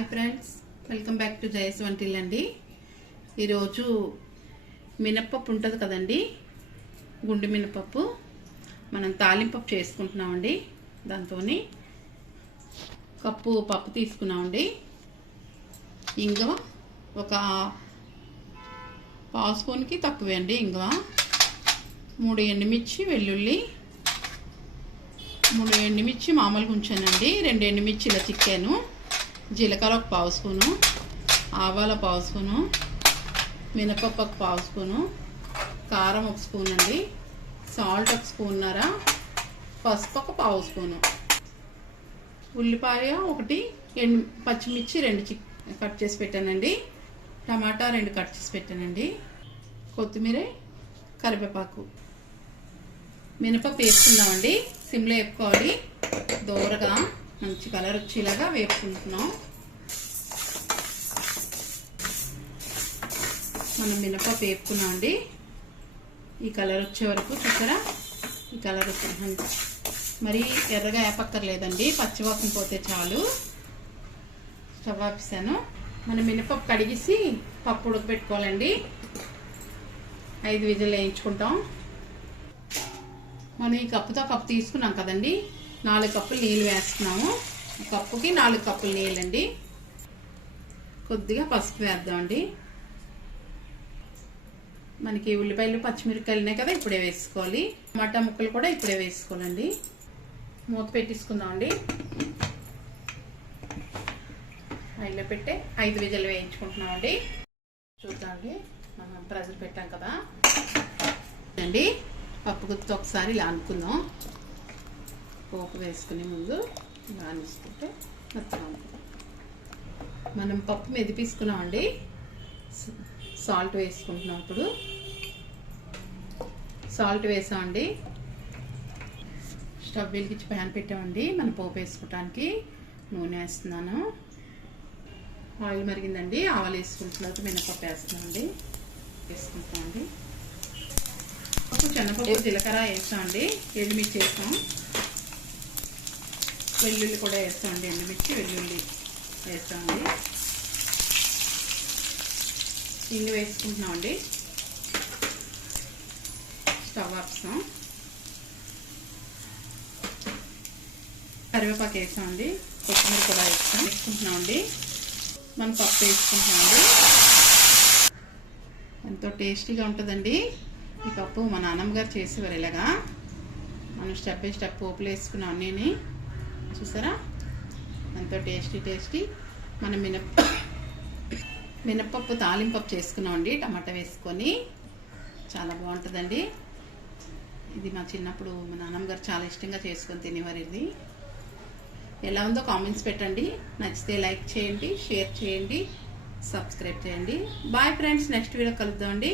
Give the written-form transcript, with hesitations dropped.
Hi friends, welcome back to Jaya స్వంటిల్లు అండి. ఈరోజు మినపప్పు ఉంటుంది కదండి, గుండు మినపప్పు మనం తాలింపప్పు చేసుకుంటున్నామండి. దాంతో కప్పు పప్పు తీసుకున్నామండి. ఇంగువ ఒక పావు స్పూన్కి తక్కువే అండి. ఇంగువ 3 ఎండుమిర్చి, వెల్లుల్లి 3 ఎండుమిర్చి మామూలుగా ఉంచానండి. 2 ఎండుమిర్చి ఇలా చిక్కాను. జీలకర్ర ఒక పావు స్పూను, ఆవాల పావు స్పూను, మినపప్పు ఒక పావు స్పూను, కారం ఒక స్పూన్ అండి, సాల్ట్ ఒక స్పూన్నర, పసుపు ఒక పావు స్పూను, ఉల్లిపాయ ఒకటి, పచ్చిమిర్చి 2 కట్ చేసి పెట్టానండి, టమాటా 2 కట్ చేసి పెట్టానండి, కొత్తిమీర, కరివేపాకు. మినపప్పు వేసుకుందామండి. సిమ్లో వేపుకోవాలి. దూరగా మంచి కలర్ వచ్చేలాగా వేపుకుంటున్నాం. మనం మినపప్పు వేపుకున్నాం అండి. ఈ కలర్ వచ్చే వరకు చూసారా, ఈ కలర్ వచ్చే మరి ఎర్రగా వేపక్కర్లేదండి, పచ్చివాసన పోతే చాలు. స్టవ్ ఆపేసాను. మనం మినపప్పు కడిగేసి పప్పు ఉడకబెట్టుకోవాలండి. 5 విజిల్ వేయించుకుంటాం. మనం ఈ కప్పుతో కప్పు తీసుకున్నాం కదండి, 4 కప్పులు నీళ్ళు వేస్తున్నాము. కప్పుకి 4 కప్పులు నీళ్ళండి. కొద్దిగా పసుపు వేద్దామండి. మనకి ఉల్లిపాయలు పచ్చిమిరపకాయలునే కదా, ఇప్పుడే వేసుకోవాలి. టమాటా ముక్కలు కూడా ఇప్పుడే వేసుకోవాలండి. మూత పెట్టేసుకుందామండి. ఆయిల్లో పెట్టే 5 విజిల్ వేయించుకుంటున్నామండి. చూద్దామండి, మనం ప్రెజర్ పెట్టాం కదా అండి. పప్పు గుత్తి ఒకసారి ఇలా అనుకుందాం. పోపు వేసుకునే ముందు ఇలా అనిస్తుంటే మొత్తం మనం పప్పు మెదిపేసుకున్నామండి. సాల్ట్ వేసుకుంటున్నాం. ఇప్పుడు సాల్ట్ వేసామండి. స్టవ్ వెలిగించి ప్యాన్ పెట్టామండి. మనం పోపు వేసుకోవటానికి నూనె వేస్తున్నాను. ఆయిల్ మరిగిందండి. ఆవాలు వేసుకుంటున్నాక మినపప్పు వేస్తున్నామండి. వేసుకుంటామండి. శనగపప్పు, జీలకర్ర వేస్తామండి. ఎండుమిర్చి వేస్తాం, వెల్లుల్లి కూడా వేస్తామండి. ఎండుమిర్చి, వెల్లుల్లి వేస్తామండి. ఇంగు వేసుకుంటున్నామండి. స్టవ్ ఆపుతాం. కరివేపాకు వేసామండి. కొత్తిమీర కూడా వేసుకుంటున్నామండి. మనం పప్పు వేసుకుంటున్నామండి. ఎంతో టేస్టీగా ఉంటుందండి ఈ పప్పు. మా నాన్నమ్మ గారు చేసేవారు ఇలాగా. మనం స్టెప్ బై స్టెప్ పోపులు వేసుకున్నాం అన్నీ. చూసారా, ఎంతో టేస్టీ. మనం మినపప్పు తాలింపప్పు చేసుకున్నామండి. టమాటా వేసుకొని చాలా బాగుంటుందండి. ఇది మా చిన్నప్పుడు మా నాన్నమ్మ గారు చాలా ఇష్టంగా చేసుకొని తినేవారు. ఇది ఎలా ఉందో కామెంట్స్ పెట్టండి. నచ్చితే లైక్ చేయండి, షేర్ చేయండి, సబ్స్క్రైబ్ చేయండి. బాయ్ ఫ్రెండ్స్, నెక్స్ట్ వీడియో కలుద్దామండి.